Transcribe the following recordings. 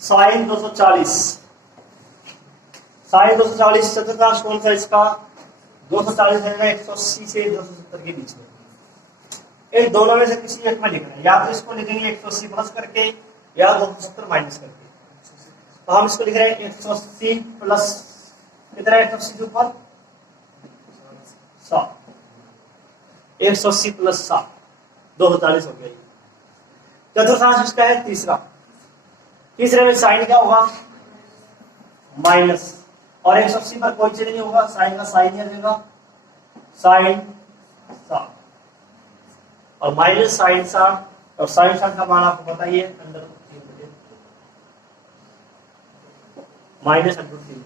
Sign 240, sign 240 चतुर्थांश कौन सा इसका 240 रहेगा 180 से 270 के बीच में। इन दोनों में से किसी एक में लिखना है, या तो इसको लिखेंगे 180 प्लस करके या 270 माइनस करके। तो हम इसको लिख रहे हैं 180 प्लस कितना है 180 के ऊपर 100, 180 प्लस 7 240 हो गया। चतुर्थांश इसका है तीसरा, तीसरे में साइन क्या होगा माइनस, और 180 पर कोई चीज नहीं होगा, साइन का साइन ही रहेगा साइन 7 और माइनस साइन 60, और साइन 60 का मान आपको पता ही है अंदर माइनस अंदर 3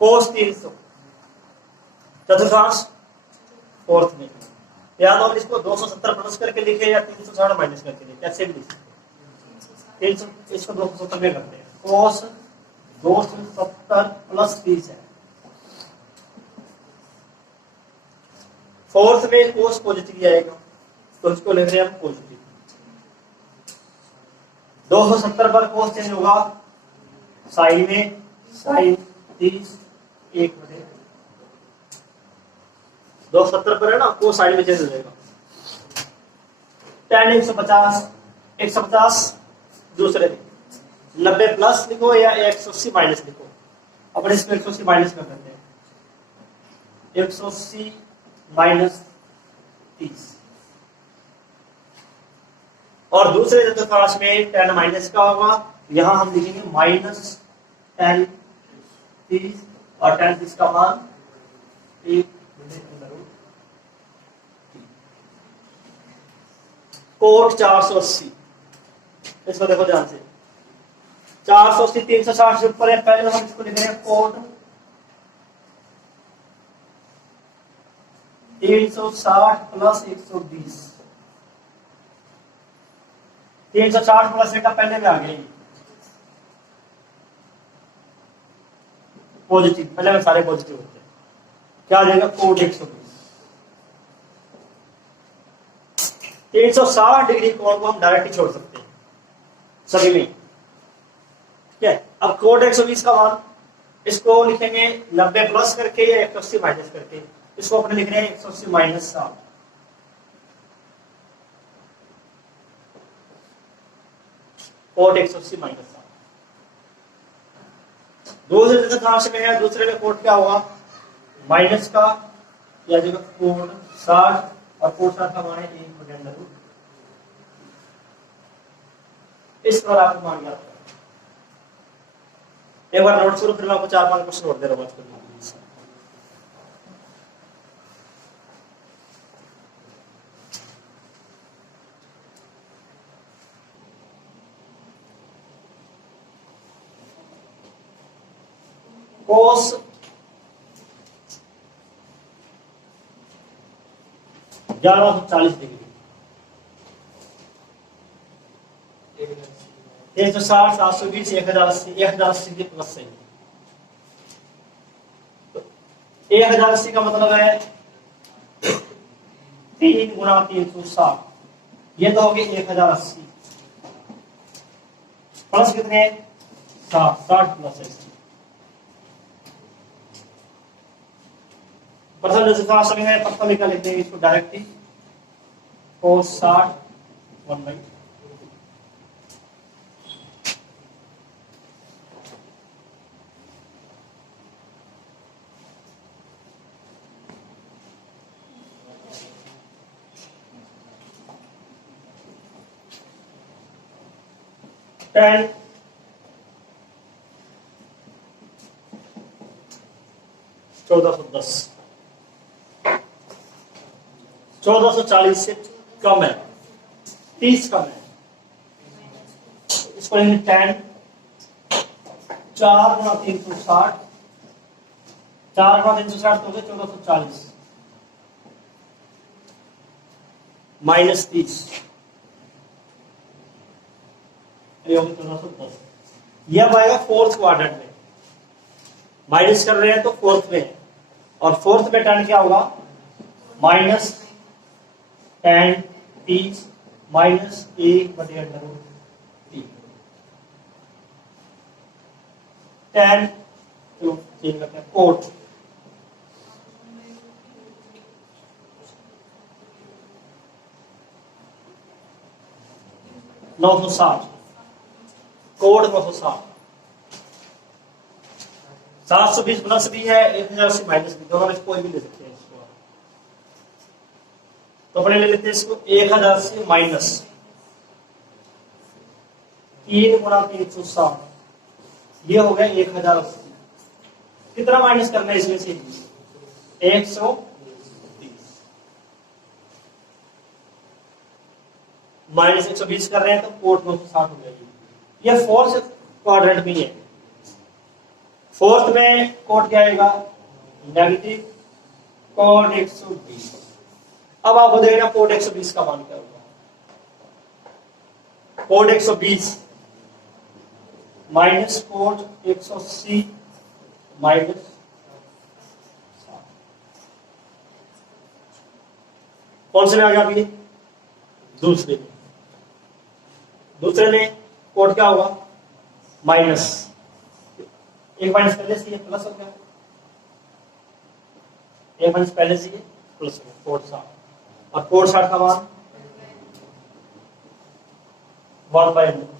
कोस 300 चतुर्थांश फोर्थ में, या तो हम इसको 270 प्लस करके लिखे या 360 माइनस करके लिखे, कैसे भी लिख सकते हैं। इसको 270 में करते हैं, कोस 270 प्लस 30 है। फोर्थ में कोस पॉजिटिव आएगा तो इसको लिख रहे हैं हम पॉजिटिव। 270 पर कोस चेंज होगा साइन में, साइन 30 1 बटे 270 पर है ना, कोस साइन में चेंज हो जाएगा। tan 150 150 दूसरे 90 प्लस लिखो या 180 माइनस लिखो, अपने इसमें 180 माइनस कर देते हैं, 180 माइनस 30, और दूसरे चतुर्थांश में tan माइनस का होगा, यहां हम लिखेंगे माइनस tan 30 और tan 30 का मान 1 कोट 480, इसको देखो ध्यान से, 480 360 से ऊपर है, पहले हम इसको लिख रहे हैं कोट 360 प्लस 120, 360 प्लस का पहले में आ गया पॉजिटिव, पहले में सारे पॉजिटिव होते हैं, क्या आ जाएगा कोट 120। 360 डिग्री कोण को हम डायरेक्ट ही छोड़ सकते हैं सभी में, ठीक है। अब कोट 120 का मान इसको लिखेंगे 90 प्लस करके या 180 माइनस करके, इसको अपने लिख रहे हैं 180 माइनस 7, कोट 180 माइनस 7। दूसरे चतुर्थांश में है, दूसरे में कोट क्या होगा माइनस का, या जगह कोट 60 और कोट 60 का मान है 1 बटे अंडर रूट। इस पर आपको मान याद करना, एक बार नोट शुरू, फिर मैं आपको 4-5 क्वेश्चन और दे रहा हूं। कोस 1140 डिग्री, 360 720 1080 1080 के प्लस से, तो 1080 का मतलब है 3 गुणा 360, ये तो होगी 1080 प्लस कितने 60 प्लस 80। प्रथम चतुर्थांश में है, प्रथम निकाल लेते हैं इसको डायरेक्टली, कोस 60 1/, tan 1410 1440 से कम है, 30 कम है, इसको लेंगे tan 4 गुणा 360, 4 गुणा 360 तो 1440 माइनस 30, ये होगी 1410। यह अब आएगा फोर्थ क्वाड्रेंट में, माइनस कर रहे हैं तो फोर्थ में है, और फोर्थ में tan क्या होगा माइनस tan 30 माइनस 1 बटे अंडर रूट 3, टेन, चलो चेंज करते हैं, कोट 960, कोड 960, 720 प्लस भी है, 1080 माइनस भी, दोनों में से कोई भी ले सकते हैं इसको। तो अपने ले लेते हैं इसको 1080 माइनस 3 गुणा 360, ये हो गया 1080। कितना माइनस करना है इसमें से? 120 माइनस 120 कर रहे हैं तो कोट 960 हो जाएगी। ये फोर्थ क्वाड्रेंट में है। फोर्थ में कोट क्या आएगा? Negative cot 120। अब आपको देखना कोट 120 का मान क्या होगा। कोट 120 माइनस कोट 180 माइनस, कौन से में आ गया अभी? दूसरे में। दूसरे में कोट क्या होगा? माइनस, एक माइनस पहले से ये प्लस हो गया, एक माइनस पहले से ये प्लस हो गया, कोट 60। और कोट 60 का मान 1/√3।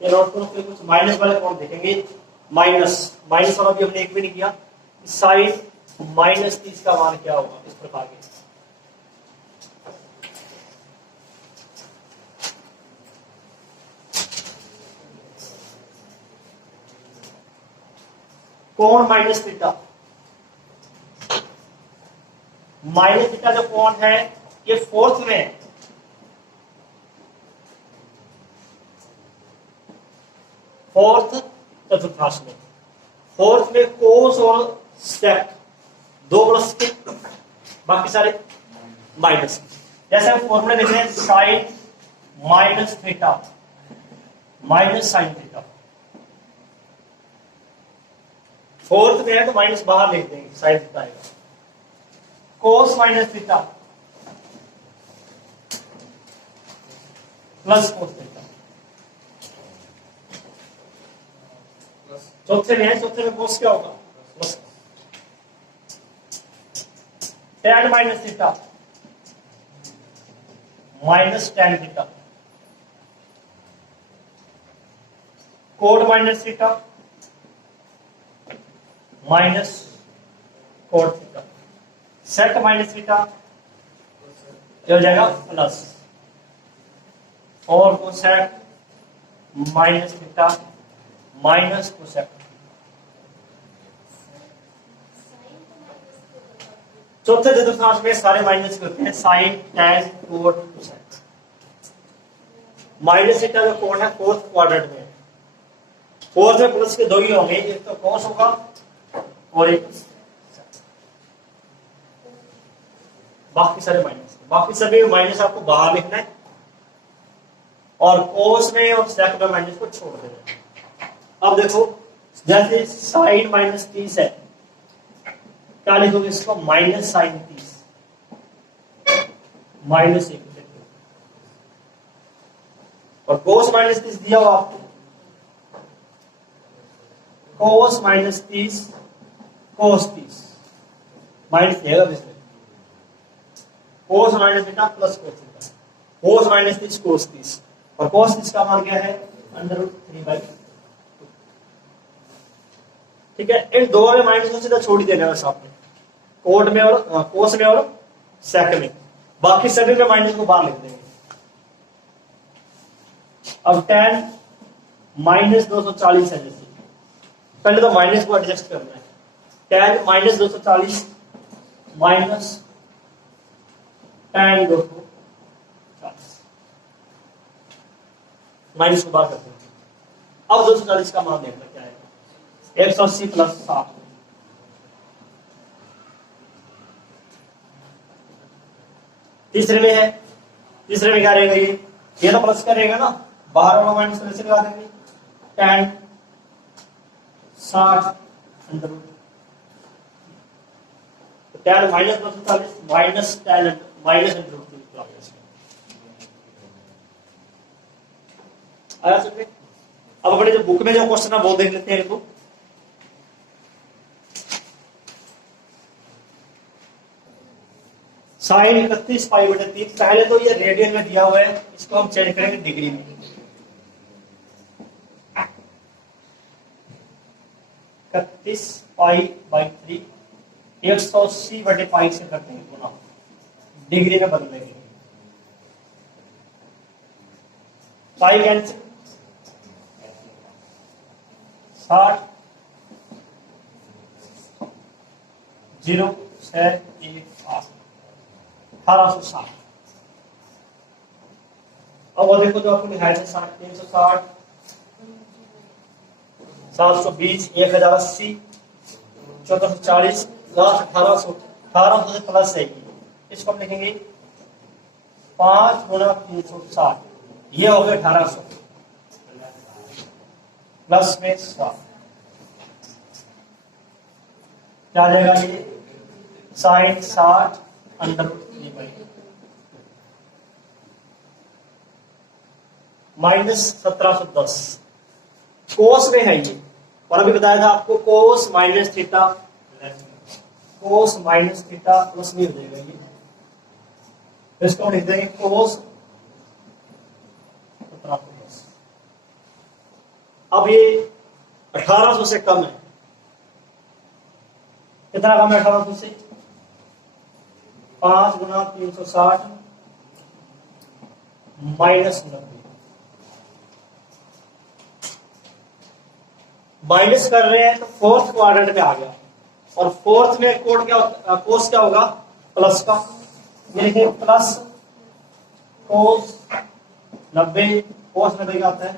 ये नोट करो, फिर कुछ माइनस वाले कोड देखेंगे। माइनस वाला भी हमने एक भी नहीं किया। साइन -30 का मान क्या होगा? इस प्रकार के कोण -θ, -θ जो कोण है ये फोर्थ में है। फोर्थ चतुर्थांश में, फोर्थ में कोस और सेक दो प्लस के, बाकी सारे माइनस। जैसे हम फॉर्मूले देख रहे हैं sine -θ minus sine theta, fourth में है तो माइनस बाहर लिख देंगे, साइन थीटा आएगा। Cos -θ plus cos theta. चौथे में है, चौथे में कोस क्या होगा? Plus. tan -θ minus tan theta, cot -θ minus cot theta, sec -θ क्या हो जाएगा? प्लस, और कोसेक -θ माइनस कोसेक। चौथे चतुर्थांश में सारे माइनस होते हैं, साइन tan कोट कोसेक। -θ का कोण है फोर्थ क्वाड्रेंट में, फोर्थ में प्लस के दो ही होंगे, एक तो कोस होगा और एक बाकी सारे माइनस। बाकी सभी माइनस आपको बाहर लिखना है और कोस में और सेक में माइनस को छोड़ देना है। अब देखो, जैसे साइन -30 है, क्या लिखोगे इसको? Minus sine 30 -1। और कोस -30 दिया हुआ आपको, कोस -30 कोस 30 माइनस देगा इसमें, कोस -θ प्लस कोस थीटा, कोस -30 कोस 30, और कोस 30 का मान क्या है? √3/2। ठीक है, इन दो में माइनस को सीधा छोड़ ही देना है बस आपने, कोट में और कोस में और सेक में, बाकी सभी में माइनस को बाहर लिख देंगे। अब tan -240 है, जैसे पहले तो माइनस को एडजस्ट करना है। tan -240 माइनस tan 240, माइनस को बाहर करते हैं। अब 240 का मान देखना क्या है? 180 प्लस 60, तीसरे में है, तीसरे में क्या रहेगा? ये तो प्लस करेगा ना, बाहर वाला माइनस कैसे लगा देंगे? tan 60 अंदर, tan -240 माइनस tan -√3 आया समझे? अब अपने जो बुक में जो क्वेश्चन है वो देख लेते हैं इनको। साइन 31 पाई बटे 3, पहले तो ये रेडियन में दिया हुआ है, इसको हम चेंज करेंगे डिग्री में। 31 पाई बाई 3 180 बटे पाई से करते हैं गुना, डिग्री में बदलेंगे। Pi cancel, 60 0 6 1 8 1860। अब वो देखो जो आपको लिखाया था 60 360 720 1080 1440 लास्ट 1800 से प्लस है, इसको हम लिखेंगे 5 गुना 360, ये हो गया 1800 प्लस में 7, क्या आ जाएगा ये साइन 60 अंडर माइनस 1710। कोस में है ये, और अभी बताया था आपको कोस माइनस थीटा प्लस नहीं हो जाएगा ये, इसको हम लिख देंगे कोस 1710। अब ये 1800 से कम है, कितना कम है 1800 से? 5 गुना 360 माइनस 90, माइनस कर रहे हैं तो फोर्थ क्वाड्रेंट में आ गया, और फोर्थ में कोड क्या कोस क्या होगा? प्लस का, ये लिखेंगे प्लस कोस 90, कोस 90 क्या आता है